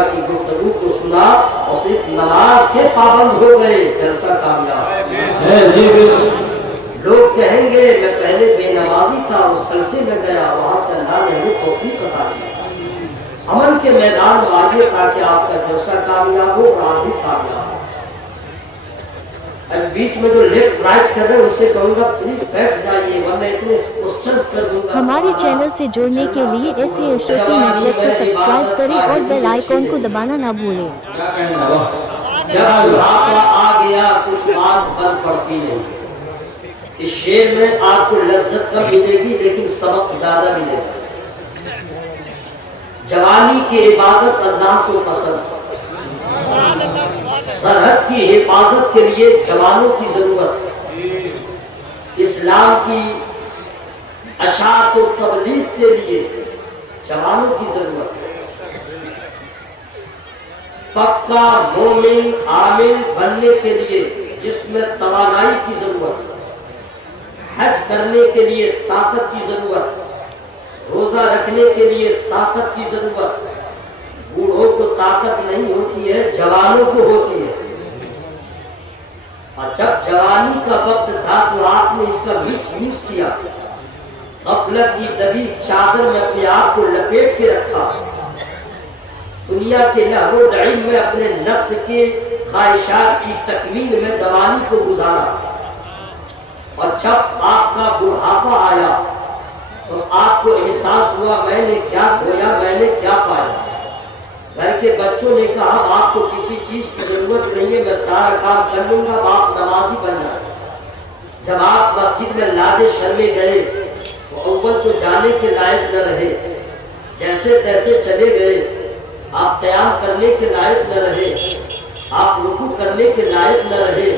علماء کی گفتگو کو سنا اور صرف نماز کے پابند ہو گئے، جلسہ کامیاب۔ لوگ کہیں گے میں پہلے بے نمازی تھا، اس جلسے میں گیا، وہاں سے اللہ نے ہمیں توفیق عطا کی۔ عمل کے میدان میں آئیے تاکہ آپ کا جلسہ کامیاب ہو اور آپ بھی کامیاب ہو۔ اب بیچ میں جو لیفٹ رائٹ کر رہے ہیں ان سے کہوں گا پلیز بیٹھ جائیے ورنہ اتنے کوسچنز کر دوں گا۔ ہمارے چینل سے جڑنے کے لیے ایسے اشرفی نیٹورک کو سبسکرائب کریں اور بیل آئیکن کو دبانا نہ بھولیں۔ جب بڑھاپا آ گیا کچھ بات بن پڑتی نہیں۔ اس شعر میں آپ کو لذت کم ملے گی لیکن سبق زیادہ ملے گا۔ جوانی کی عبادت اللہ کو پسند، سرحد کی حفاظت کے لیے جوانوں کی ضرورت، اسلام کی اشاعت و تبلیغ کے لیے جوانوں کی ضرورت، پکا مومن عامل بننے کے لیے جس میں توانائی کی ضرورت، حج کرنے کے لیے طاقت کی ضرورت، روزہ رکھنے کے لیے طاقت کی ضرورت۔ بوڑھوں کو طاقت نہیں ہوتی ہے، جوانوں کو ہوتی ہے۔ اور جب جوانی کا وقت تھا تو آپ نے اس کا مس یوز کیا، غفلت کی دبیس چادر میں اپنے آپ کو لپیٹ کے رکھا، دنیا کے لہو و نعیم میں اپنے نفس کے خواہشات کی تکمیل میں جوانی کو گزارا۔ اور جب آپ کا بڑھاپا آیا تو آپ کو احساس ہوا میں نے کیا کھویا، میں نے کیا پایا۔ گھر کے بچوں نے کہا آپ کو کسی چیز کی ضرورت نہیں ہے، میں سارا کام کر لوں گا، آپ نمازی بن جائیں۔ جب آپ مسجد میں لادے شرمے گئے تو اول تو جانے کے لائق نہ رہے، جیسے تیسے چلے گئے، آپ قیام کرنے کے لائق نہ رہے، آپ رکوع کرنے کے لائق نہ رہے،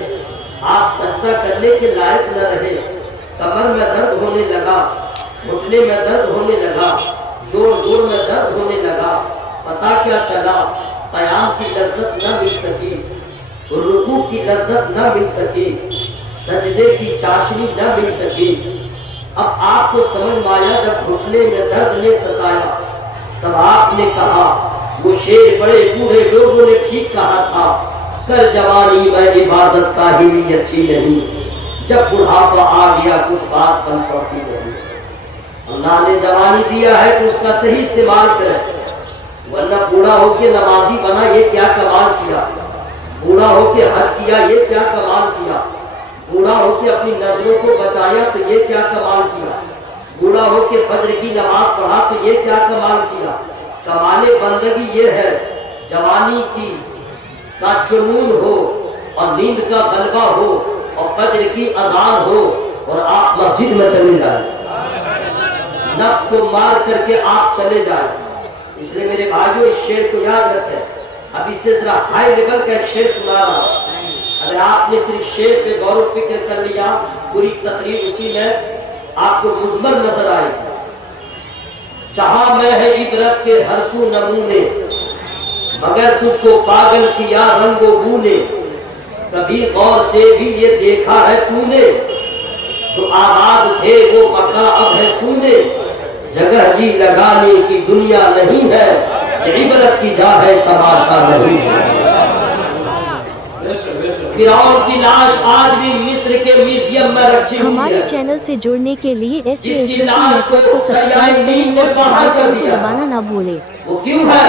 آپ سجدہ کرنے کے لائق نہ رہے، کمر میں درد ہونے لگا، گھٹنے میں درد ہونے لگا، جوڑ جوڑ میں درد ہونے لگا۔ پتا کیا چلا، قیام کی لذت نہ مل سکی، رکوع کی لذت نہ مل سکی، سجدے کی چاشنی نہ مل سکی۔ اب آپ کو سمجھ میں آیا جب گھٹنے میں درد نے ستایا تب آپ نے کہا وہ شعر بڑے بوڑھے لوگوں نے ٹھیک کہا تھا، کر جوانی میں عبادت کاہلی اچھی نہیں، جب بڑھاپا آ گیا کچھ بات بن پڑتی نہیں۔ اللہ نے جوانی دیا ہے تو اس کا صحیح استعمال کرے، ورنہ بوڑھا ہو کے نمازی بنا یہ کیا کمال کیا، بوڑھا ہو کے حج کیا یہ کیا کمال کیا، بوڑھا ہو کے اپنی نظروں کو بچایا تو یہ کیا کمال کیا، بوڑھا ہو کے فجر کی نماز پڑھا تو یہ کیا کمال کیا۔ کمال بندگی یہ ہے جوانی کی کا جنون ہو اور نیند کا غلبہ ہو اور فجر کی اذان ہو اور آپ مسجد میں چلے جائیں، نفس کو مار کر کے آپ چلے جائیں۔ اس لیے میرے بھائیوں اس شعر کو یاد رکھیں۔ اب اس سے ذرا ہائی لیول کا ایک شعر سنا رہا، اگر آپ نے صرف شعر پہ غور و فکر کر لیا پوری تقریر اسی میں آپ کو مزمر نظر آئے گی۔ جہاں میں ہے عبرت کے ہر سو نمونے، مگر تجھ کو پاگل کیا رنگ و بو نے، کبھی غور سے بھی یہ دیکھا ہے تو نے، جو آباد تھے وہ مکہ اب ہے سونے، جگہ جی لگانے کی دنیا نہیں ہے، عبرت کی جا ہے تماشا نہیں ہے۔ فرعون کی لاش آج بھی مصر کے میوزیم میں رکھی ہوئی ہے۔ ہمارے چینل سے جڑنے کے لیے ایسے اشرفی نیٹورک کو سبسکرائب کریں اور بیل آئیکن کو دبانا نہ بھولیں۔ وہ کیوں ہے؟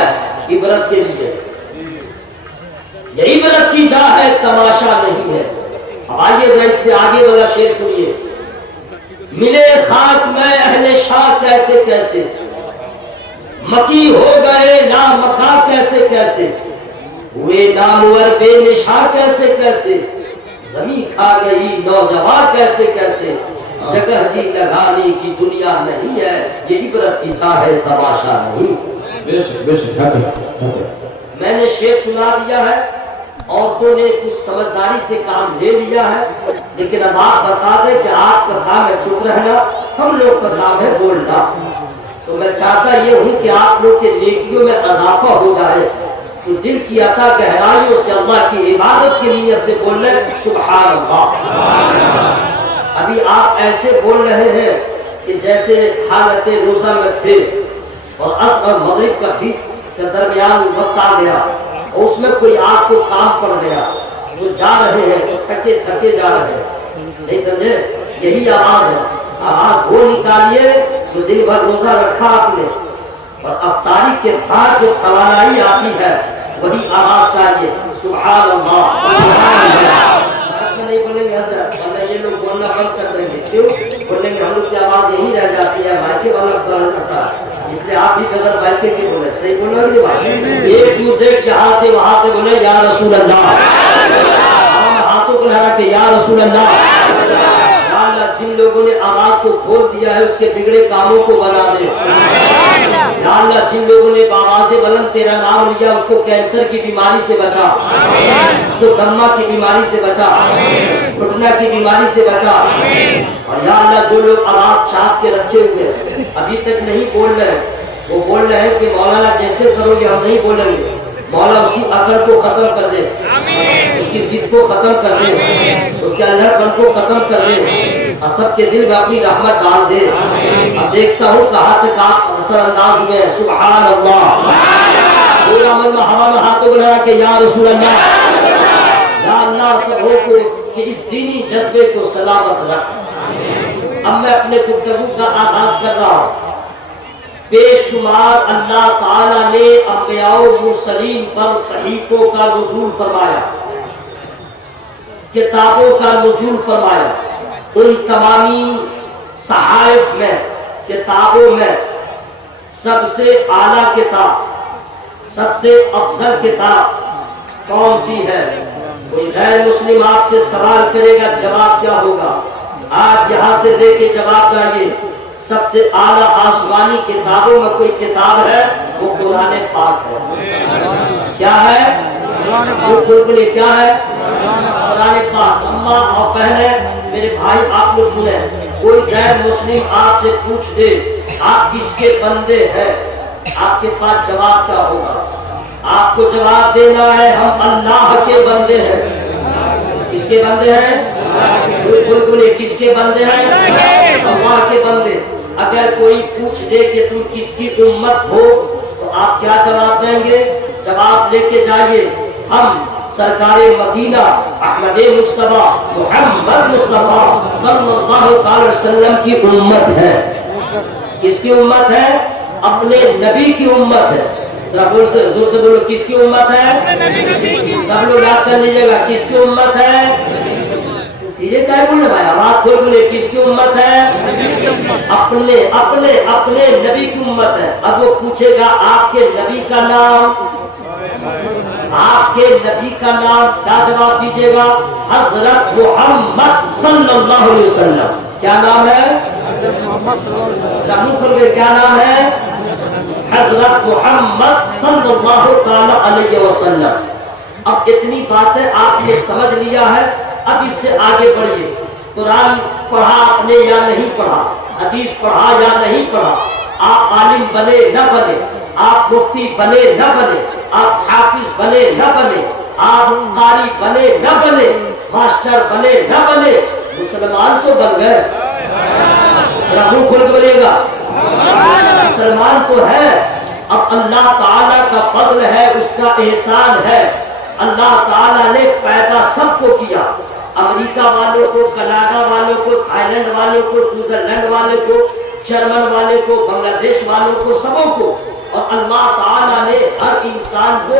عبرت کے لیے، یہ عبرت کی جا ہے تماشا نہیں ہے۔ اب آئیے ذرا اس سے آگے والا شعر سنیے۔ ملے خاک میں اہل شاہ کیسے کیسے، مکی ہو گئے نامکا کیسے کیسے، ہوئے نامور بے نشاں کیسے کیسے، زمین کھا گئی نوجوان کیسے کیسے، جگہ جی لگانے کی دنیا نہیں ہے، یہ عبرت کی جا ہے تماشا نہیں۔ میں نے شعر سنا دیا ہے، عورتوں نے کچھ سمجھداری سے کام لے لیا ہے، لیکن اب آپ بتا دیں کہ آپ کا کام ہے چپ رہنا، ہم لوگ کا کام ہے بولنا۔ تو میں چاہتا یہ ہوں کہ آپ لوگ کے نیکیوں میں اضافہ ہو جائے، تو دل کی عطا گہرائیوں سے اللہ کی عبادت کی نیت سے بول رہے سبحان اللہ۔ ابھی آپ ایسے بول رہے ہیں کہ جیسے حالت روزہ میں تھے اور عصر اور مغرب کا بھی کا درمیان وقت آ گیا اور اس میں کوئی آپ کو کام پڑ گیا، جو جا رہے ہیں وہ تھکے تھکے جا رہے ہیں، نہیں سمجھے؟ یہی آواز ہے، آواز وہ نکالیے جو دن بھر روزہ رکھا آپ نے، اور افطاری کے بعد جو توانائی آتی ہے وہی آواز چاہیے، سبحان اللہ سبحان اللہ۔ نہیں بولیں گے حضرت، ورنہ یہ لوگ بولنا بند کر دیں گے، کیوں بولیں گے ہم لوگ کی آواز یہی رہ جاتی ہے، مائکے والا گڑ جاتا ہے، اس لیے آپ بھی بغیر مائکے کے بولے، صحیح بول رہے ہیں بھائی؟ ایک دوسرے یہاں سے وہاں تک بولے یا رسول اللہ، ہاتھوں کو لہرا کے یا رسول اللہ۔ یا اللہ جن لوگوں نے آواز کو کھول دیا ہے اس کے بگڑے کاموں کو بنا دے، یا اللہ جن لوگوں نے بآواز بلند تیرا نام لیا اس کو کینسر کی بیماری سے بچا، اس کو دمہ کی بیماری سے بچا، گھٹنا کی بیماری سے بچا، اور یا اللہ جو لوگ آواز چاک کے رکھے ہوئے ابھی تک نہیں بول رہے وہ بول رہے ہیں کہ مولانا جیسے کرو گے ہم نہیں بولیں گے، مولا اس کی عقل کو ختم کر دے، اس کی ضد کو ختم کر دے، اس کے اللہ پن کو ختم کر دے، اور سب کے دل میں اپنی رحمت ڈال دے۔ اب دیکھتا ہوں کہاں تک آپ اثر انداز ہوئے ہیں، سبحان اللہ۔ پورا من میں ہوا میں ہاتھوں کو لگا کہ یا رسول اللہ، یا اللہ سبوں کو کہ اس دینی جذبے کو سلامت رکھ۔ اب میں اپنے گفتگو کا آغاز کر رہا ہوں۔ بے شمار اللہ تعالیٰ نے انبیاء و مرسلین پر صحیفوں کا نزول فرمایا، کتابوں کا نزول فرمایا۔ ان تمامی صحائف میں، کتابوں میں سب سے اعلیٰ کتاب، سب سے افضل کتاب کون سی ہے؟ کوئی غیر مسلم آپ سے سوال کرے گا جواب کیا ہوگا؟ آپ یہاں سے لے کے جواب دائیے، سب سے اعلیٰ آسمانی کتابوں میں کوئی کتاب ہے وہ قرآن پاک ہے۔ کیا ہے؟ بلکل کیا ہے؟ قرآن پاک۔ اماں اور بہنیں میرے بھائی آپ لوگ سنیں، کوئی غیر مسلم آپ سے پوچھ دے آپ کس کے بندے ہیں، آپ کے پاس جواب کیا ہوگا؟ آپ کو جواب دینا ہے ہم اللہ کے بندے ہیں۔ کس کے بندے ہیں؟ بلکل کس کے بندے ہیں؟ اللہ کے بندے۔ اگر کوئی پوچھ دے کہ تم کس کی امت ہو تو آپ کیا جواب دیں گے؟ جواب لے کے جائیے، ہم سرکار مدینہ احمد مصطفیٰ محمد مصطفیٰ صلی اللہ علیہ وسلم کی امت ہے۔ کس کی امت ہے؟ اپنے نبی کی امت ہے۔ زور سے بولو، کس کی امت ہے؟ سب لوگ یاد کر لیجیے گا، کس کی امت ہے؟ یہ کیا بولے بھائی، آواز کھول بولے، کس کی امت ہے؟ اپنے اپنے اپنے نبی کی امت ہے۔ اب وہ پوچھے گا آپ کے نبی کا نام، آپ کے نبی کا نام، کیا جواب دیجیے گا؟ حضرت محمد صلی اللہ علیہ وسلم۔ کیا نام ہے؟ منہ کھول کے کیا نام ہے؟ حضرت محمد صلی اللہ علیہ وسلم۔ اب اتنی باتیں آپ نے سمجھ لیا ہے، اب اس سے آگے بڑھیے۔ قرآن پڑھا آپ نے یا نہیں پڑھا، حدیث پڑھا یا نہیں پڑھا، آپ عالم بنے نہ بنے، آپ مفتی بنے نہ بنے، آپ حافظ بنے نہ بنے، آپ قاری بنے نہ بنے، ماسٹر بنے نہ بنے، مسلمان تو بن گئے۔ منہ کھول کے بولے گا مسلمان تو ہے۔ اب اللہ تعالیٰ کا فضل ہے، اس کا احسان ہے، اللہ تعالیٰ نے پیدا سب کو کیا، امریکہ والوں کو، کینیڈا والوں کو، تھائی لینڈ والوں کو، سوئٹزرلینڈ والوں کو، جرمن والے کو، بنگلہ دیش والوں کو، سبوں کو، اور اللہ تعالیٰ نے ہر انسان کو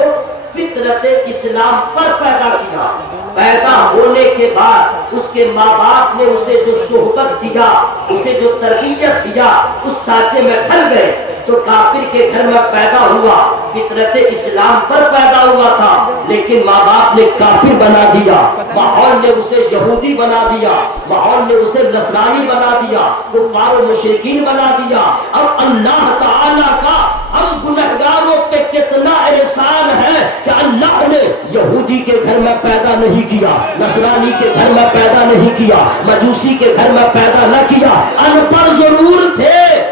فطرت اسلام پر پیدا کیا۔ پیدا ہونے کے بعد اس کے ماں باپ نے اسے جو صحبت دیا، اسے جو تربیت دیا، اس سانچے میں ڈھل گئے تو کافر کے گھر میں پیدا ہوا، فطرت اسلام پر پیدا ہوا تھا، لیکن ماں باپ نے کافر بنا دیا، ماحول نے اسے یہودی بنا دیا، ماحول نے اسے نصرانی بنا دیا، کفار و مشرکین بنا دیا۔ اب اللہ تعالیٰ کا ہم گنہگاروں پہ کتنا احسان ہے کہ اللہ نے یہودی کے گھر میں پیدا نہیں کیا، نصرانی کے گھر میں پیدا نہیں کیا، مجوسی کے گھر میں پیدا نہ کیا، ان پڑھ ضرور تھے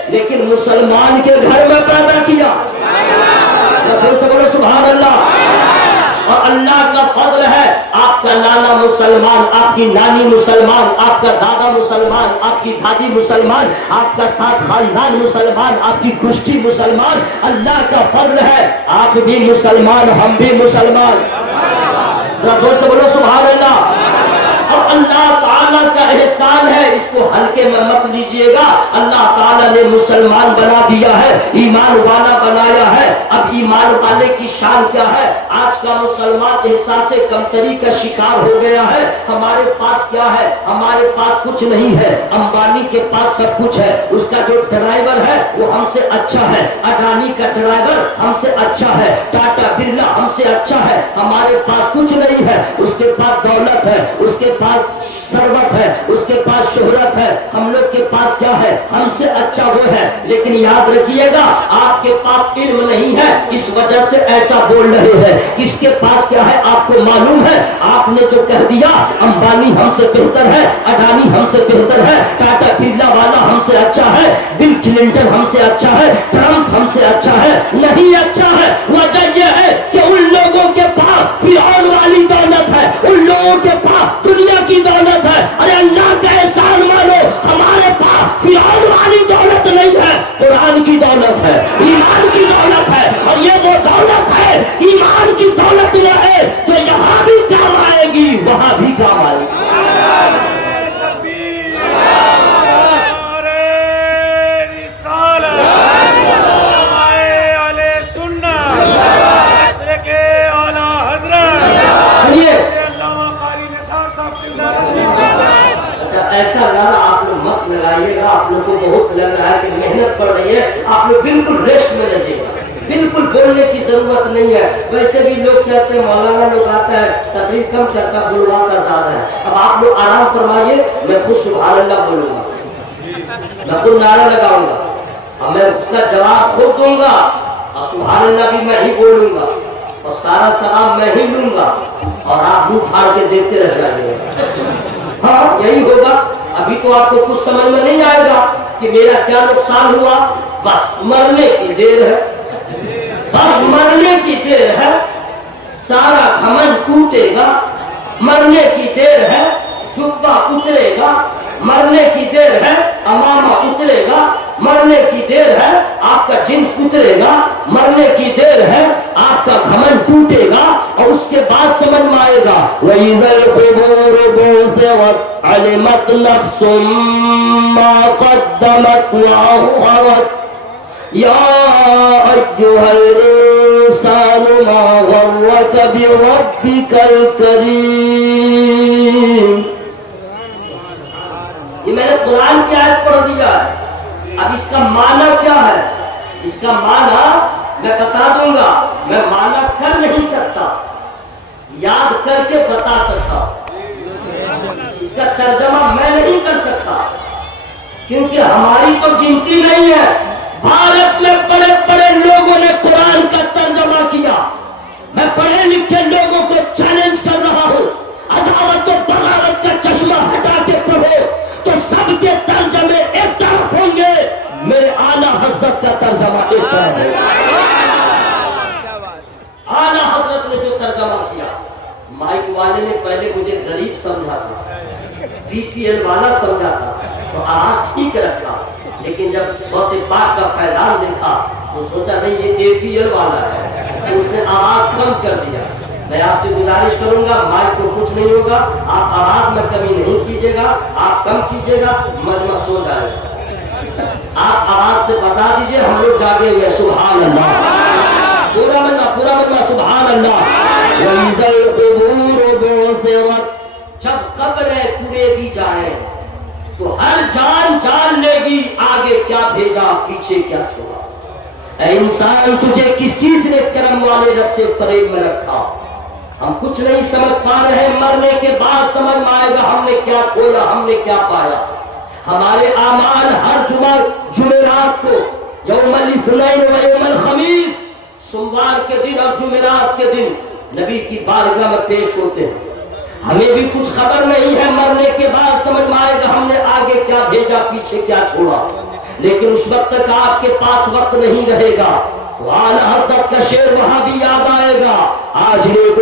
لیکن مسلمان کے گھر میں پیدا کیا۔ پھر سے بولو سبحان اللہ۔ اور اللہ کا فضل ہے آپ کا نانا مسلمان، آپ کی نانی مسلمان، آپ کا دادا مسلمان، آپ کی دادی مسلمان، آپ کا ساتھ خاندان مسلمان، آپ کی گشتی مسلمان، اللہ کا فضل ہے آپ بھی مسلمان، ہم بھی مسلمان. رب سے بولو سبحان اللہ. اور اللہ تعالیٰ کا احسان ہے، اس کو ہلکے میں مت لیجئے گا. اللہ تعالیٰ نے مسلمان بنا دیا ہے، ایمان والا بنایا ہے. اب ایمان والے کی شان کیا ہے؟ آج کا مسلمان احساس کمتری کا شکار ہو گیا ہے. ہمارے پاس کیا ہے؟ ہمارے پاس کچھ نہیں ہے. امبانی کے پاس سب کچھ ہے، اس کا جو ڈرائیور ہے وہ ہم سے اچھا ہے، اڈانی کا ڈرائیور ہم سے اچھا ہے، ٹاٹا برلا ہم سے اچھا ہے. ہمارے پاس کچھ نہیں ہے، اس کے پاس دولت ہے، اس کے پاس ثروت ہے، اس کے پاس شہرت ہے. ہم لوگ کے پاس کیا ہے؟ ہم سے اچھا وہ ہے. لیکن یاد رکھیے گا آپ کے پاس علم نہیں ہے، اس وجہ سے ایسا بول رہے ہیں. کس کے پاس کیا ہے آپ کو معلوم ہے. آپ نے جو کہہ دیا امبانی ہم سے بہتر ہے، اڈانی ہم سے بہتر ہے، ٹاٹا برلا والا ہم سے اچھا ہے، بل کلنٹن ہم سے اچھا ہے، ٹرمپ ہم سے اچھا ہے. نہیں اچھا ہے. وجہ یہ ہے کہ ان لوگوں کے پاس فرعون والی دولت ہے، ان لوگوں کے پاس دنیا کی دولت ہے. ارے اللہ کا احسان مانو، ہمارے پاس فرعون والی دولت نہیں ہے، قرآن کی دولت ہے، ایمان کی دولت ہے. اور یہ وہ دولت ہے، ایمان کی دولت یہ ہے جو یہاں بھی کام آئے گی وہاں بھی کام آئے گی. ایسا گانا آپ لوگ مت لگائیے گا. آپ لوگ کو بہت لگ رہا ہے کہ محنت پڑ رہی ہے. آپ لوگ بالکل ریسٹ میں رہیے گا، بالکل بولنے کی ضرورت نہیں ہے. ویسے بھی لوگ کہتے ہیں مولانا لوگ آتا ہے تقریر کم کرتا بلواتا زیادہ ہے. اب آپ لوگ آرام فرمائیے، میں خود سبحان اللہ بولوں گا، میں خود نعرہ لگاؤں گا اور میں اس کا جواب خود دوں گا اور سبحان اللہ بھی میں ہی بولوں گا اور سارا سلام میں ہی لوں گا اور آپ منہ پھاڑ کے دیکھتے رہ جائیے گا. ہاں یہی ہوگا. ابھی تو آپ کو کچھ سمجھ میں نہیں آئے گا کہ میرا کیا نقصان ہوا. بس مرنے کی دیر ہے، بس مرنے کی دیر ہے. سارا گھمنڈ ٹوٹے گا، مرنے کی دیر ہے. جبہ اترے گا، مرنے کی دیر ہے. امامہ اترے گا، مرنے کی دیر ہے. آپ کا جنس اترے گا، مرنے کی دیر ہے. آپ کا گھمنڈ ٹوٹے گا اور اس کے بعد سمجھ میں آئے گا وَإِذَا الْقُبُورُ بُعْثِرَتْ عَلِمَتْ نَفْسٌ مَّا قَدَّمَتْ وَأَخَّرَتْ يَا أَيُّهَا الْإِنسَانُ مَا غَرَّكَ بِرَبِّكَ الْكَرِيمِ. یہ میں نے قرآن کی آیت پڑھ دیا ہے. اب اس کا معنی کیا ہے؟ اس کا معنی میں بتا دوں گا. میں معنی کر نہیں سکتا، یاد کر کے بتا سکتا. اس کا ترجمہ میں نہیں کر سکتا کیونکہ ہماری تو گنتی نہیں ہے. بھارت میں بڑے بڑے لوگوں نے قرآن کا ترجمہ کیا. میں پڑھے لکھے لوگوں کو چیلنج کر رہا ہوں، عداوت و بغاوت کا چشمہ ہٹا کے پڑھو تو سب کے ترجمے ایک طرف ہوں گے. میرے اعلیٰ حضرت کا ترجمہ ایک طرف ہے. اعلیٰ حضرت نے جو ترجمہ کیا، مائک والے نے پہلے مجھے غریب سمجھا تھا، بی پی ایل والا سمجھا تھا تو آواز ٹھیک رکھا. لیکن جب غوث پاک کا فیضان دیکھا تو سوچا نہیں یہ اے پی ایل والا ہے، تو اس نے آواز کم کر دیا. میں آپ سے گزارش کروں گا مائک کو کچھ نہیں ہوگا، آپ آواز میں کمی نہیں کیجیے گا، آپ کم کیجیے گا مجمع سو جائے گا. آپ آواز سے بتا دیجئے ہم لوگ جاگے ہوئے. سبحان اللہ. پورا مجمع سبحان اللہ. وَإِذَا الْقُبُورُ بُعْثِرَتْ. جب قبریں کوڑے دی جائیں تو ہر جان جان لے گی آگے کیا بھیجا پیچھے کیا چھوڑا. اے انسان تجھے کس چیز نے کرم والے رب سے فریب میں رکھا؟ ہم کچھ نہیں سمجھ پا رہے. مرنے کے بعد سمجھ میں آئے گا ہم نے کیا کھویا، ہم نے کیا پایا. ہمارے اعمال ہر جمعرات کو یوم الاثنین و یوم الخمیس، سوموار کے دن اور جمعرات کے دن نبی کی بارگاہ میں پیش ہوتے ہیں. ہمیں بھی کچھ خبر نہیں ہے. مرنے کے بعد سمجھ میں آئے گا ہم نے آگے کیا بھیجا پیچھے کیا چھوڑا. لیکن اس وقت تک آپ کے پاس وقت نہیں رہے گا. اعلیٰ حضرت کا شعر وہاں بھی یاد آئے گا. آج لے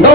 9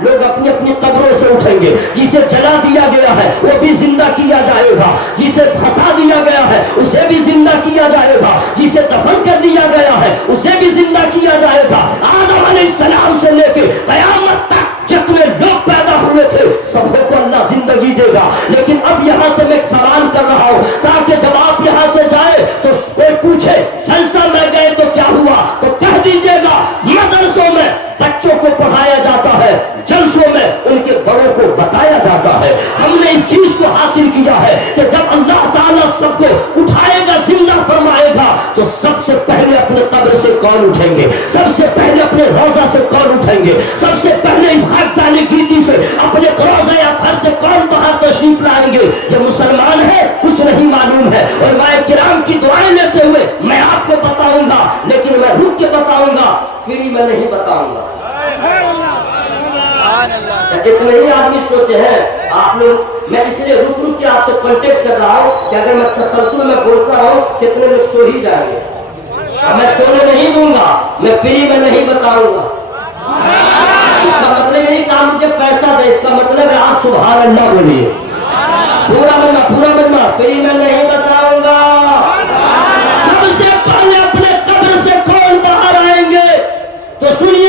لوگ اپنی اپنی قبروں سے اٹھیں گے. جسے جلا دیا گیا ہے وہ بھی زندہ کیا جائے گا, جسے پھنسا دیا گیا ہے اسے بھی زندہ کیا جائے گا, جسے دفن کر دیا گیا ہے اسے بھی زندہ کیا جائے گا. آدم علیہ السلام سے لے کے قیامت تک جتنے لوگ پیدا ہوئے تھے سب کو اللہ زندگی دے گا. لیکن اب یہاں سے میں ایک سوال کر رہا ہوں تاکہ جب آپ یہاں سے جائے تو کوئی پوچھے جلسہ میں گئے تو کیا ہوا, تو کہہ دیجیے گا مدرسوں میں بچوں کو پڑھایا جاتا ہے, جلسوں میں ان کے بڑوں کو بتایا جاتا ہے. ہم نے اس چیز کو حاصل کیا ہے کہ جب اللہ تعالیٰ سب کو اٹھائے گا, زندہ فرمائے گا, تو سب سے پہلے اپنے قبر سے کون اٹھیں گے؟ سب سے پہلے اپنے روزہ سے کون اٹھیں گے؟ سب سے پہلے اس حقانی گیتی سے اپنے روزہ یا گھر سے کون باہر تشریف لائیں گے؟ یہ مسلمان ہے کچھ نہیں معلوم ہے. علماء کرام کی دعائیں لیتے ہوئے میں آپ کو بتاؤں گا, لیکن میں رک کے بتاؤں گا, فری میں نہیں بتاؤں گا. اتنے ہی آدمی سوچے ہیں آپ لوگ. میں اس لیے رک رک کے آپ سے کانٹیکٹ کر رہا ہوں کہ اگر میں تسلسل میں بولتا رہوں کتنے لوگ سو ہی جائیں گے. میں سونے نہیں دوں گا, میں فری میں نہیں بتاؤں گا. اس کا مطلب نہیں کہ آپ مجھے پیسہ دے, اس کا مطلب ہے آپ سبحان اللہ بولیے. پورا مجمع فری میں نہیں بتاؤں گا. سب سے پہلے اپنے قبر سے کون باہر آئیں گے تو سنیے